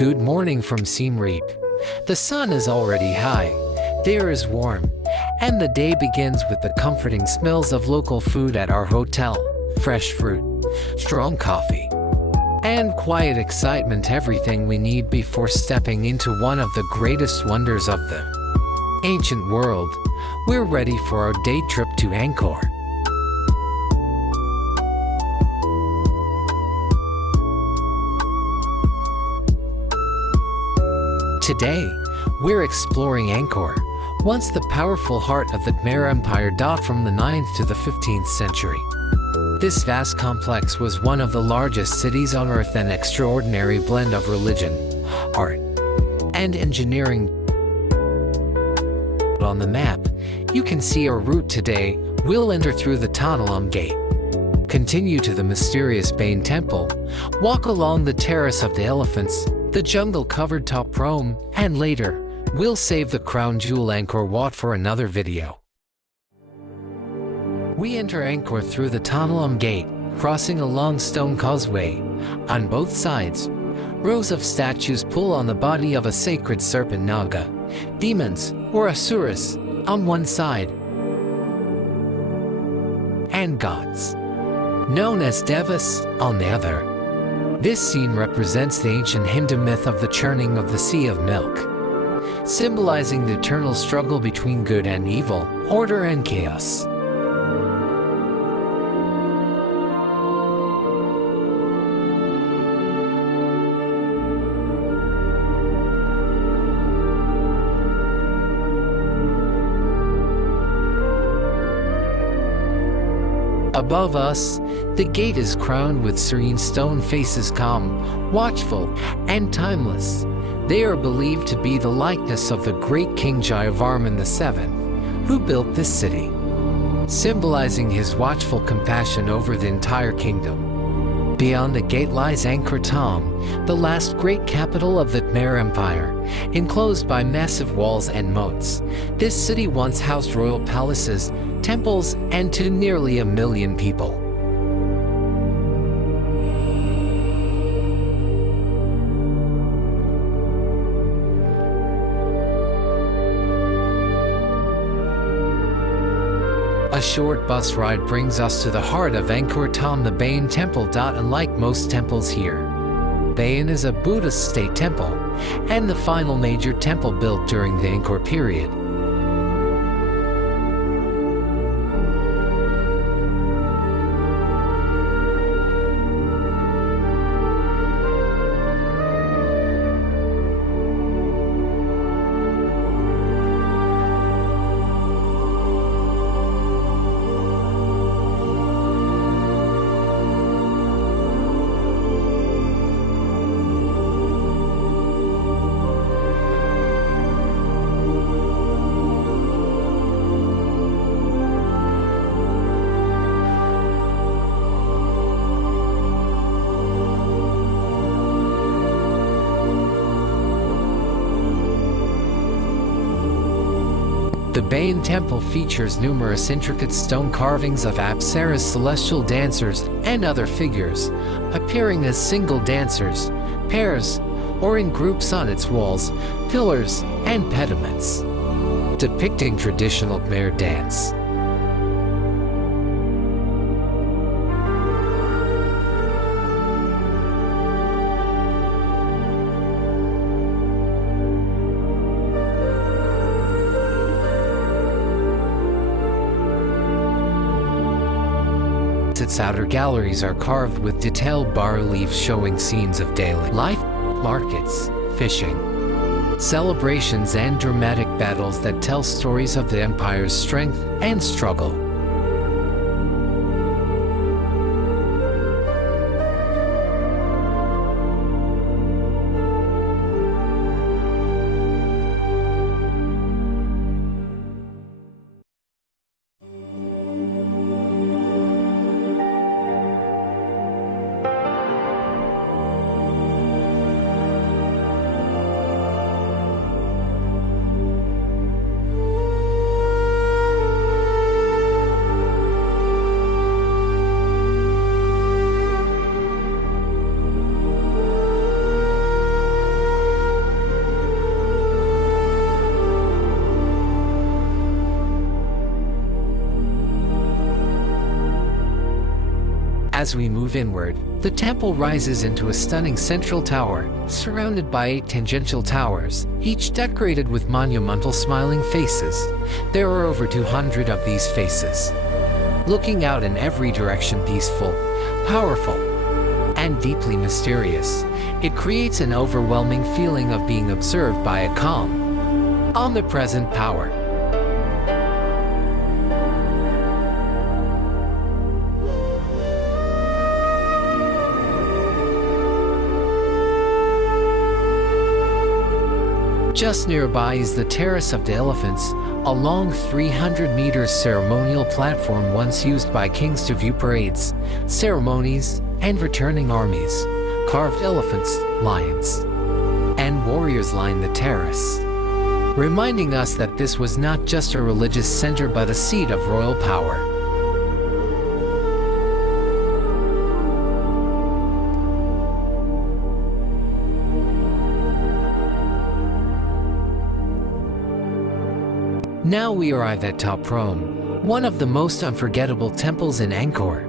Good morning from Siem Reap. The sun is already high, the air is warm, and the day begins with the comforting smells of local food at our hotel, fresh fruit, strong coffee, and quiet excitement, everything we need before stepping into one of the greatest wonders of the ancient world. We're ready for our day trip to Angkor. Today, we're exploring Angkor, once the powerful heart of the Khmer Empire from the 9th to the 15th century. This vast complex was one of the largest cities on Earth, an extraordinary blend of religion, art, and engineering. On the map, you can see our route today. We'll enter through the Tonle On Gate, continue to the mysterious Bayon Temple, walk along the Terrace of the Elephants, the jungle-covered Ta Prohm, and later, we'll save the crown jewel Angkor Wat for another video. We enter Angkor through the Tonle On Gate, crossing a long stone causeway. On both sides, rows of statues pull on the body of a sacred serpent naga, demons, or asuras, on one side, and gods, known as devas, on the other. This scene represents the ancient Hindu myth of the churning of the Sea of Milk, symbolizing the eternal struggle between good and evil, order and chaos. Above us, the gate is crowned with serene stone faces, calm, watchful, and timeless. They are believed to be the likeness of the great King Jayavarman VII, who built this city, symbolizing his watchful compassion over the entire kingdom. Beyond the gate lies Angkor Thom, the last great capital of the Khmer Empire, enclosed by massive walls and moats. This city once housed royal palaces, temples, and to nearly 1 million people. A short bus ride brings us to the heart of Angkor Thom, the Bayon Temple. Unlike most temples here, Bayon is a Buddhist state temple, and the final major temple built during the Angkor period. The Bayon Temple features numerous intricate stone carvings of apsaras, celestial dancers, and other figures, appearing as single dancers, pairs, or in groups on its walls, pillars, and pediments, depicting traditional Khmer dance. Its outer galleries are carved with detailed bas-reliefs showing scenes of daily life, markets, fishing, celebrations, and dramatic battles that tell stories of the empire's strength and struggle. As we move inward, the temple rises into a stunning central tower, surrounded by 8 tangential towers, each decorated with monumental smiling faces. There are over 200 of these faces, looking out in every direction, peaceful, powerful, and deeply mysterious. It creates an overwhelming feeling of being observed by a calm, omnipresent power. Just nearby is the Terrace of the Elephants, a long 300-meter ceremonial platform once used by kings to view parades, ceremonies, and returning armies. Carved elephants, lions, and warriors line the terrace, reminding us that this was not just a religious center but a seat of royal power. Now we arrive at Ta Prohm, one of the most unforgettable temples in Angkor.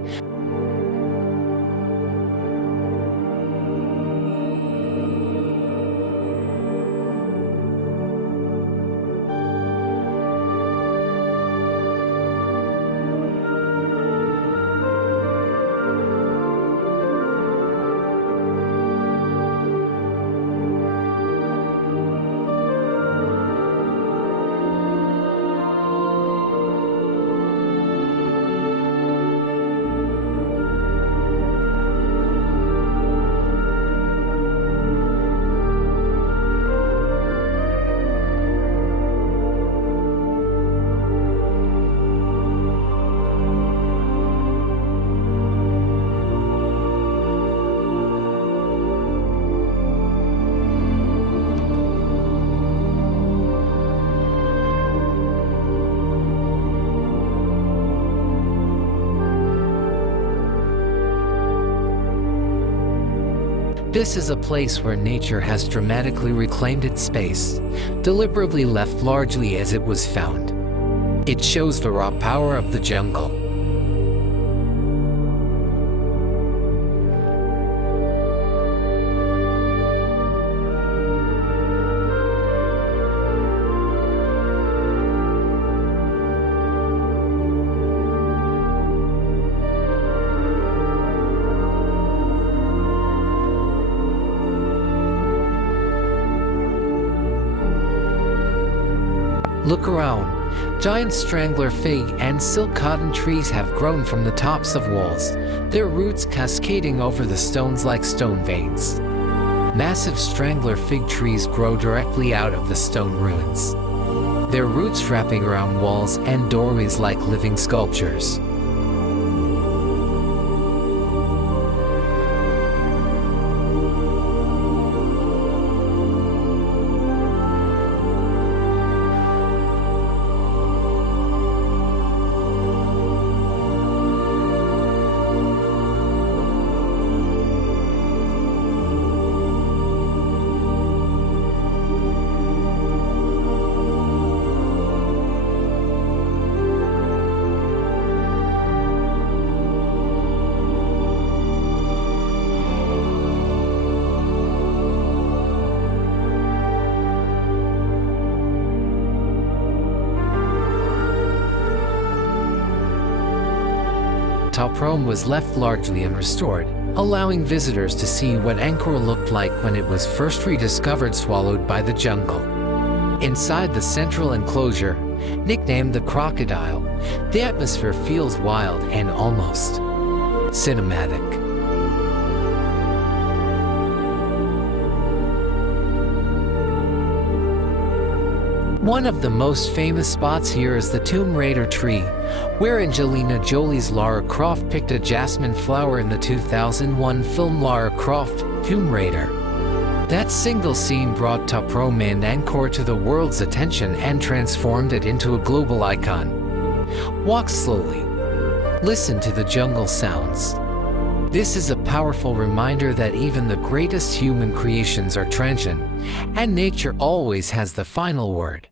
This is a place where nature has dramatically reclaimed its space, deliberately left largely as it was found. It shows the raw power of the jungle. Look around. Giant strangler fig and silk cotton trees have grown from the tops of walls, their roots cascading over the stones like stone veins. Massive strangler fig trees grow directly out of the stone ruins, their roots wrapping around walls and doorways like living sculptures. Ta Prohm was left largely unrestored, allowing visitors to see what Angkor looked like when it was first rediscovered, swallowed by the jungle. Inside the central enclosure, nicknamed the Crocodile, the atmosphere feels wild and almost cinematic. One of the most famous spots here is the Tomb Raider tree, where Angelina Jolie's Lara Croft picked a jasmine flower in the 2001 film Lara Croft, Tomb Raider. That single scene brought Ta Prohm and Angkor to the world's attention and transformed it into a global icon. Walk slowly. Listen to the jungle sounds. This is a powerful reminder that even the greatest human creations are transient, and nature always has the final word.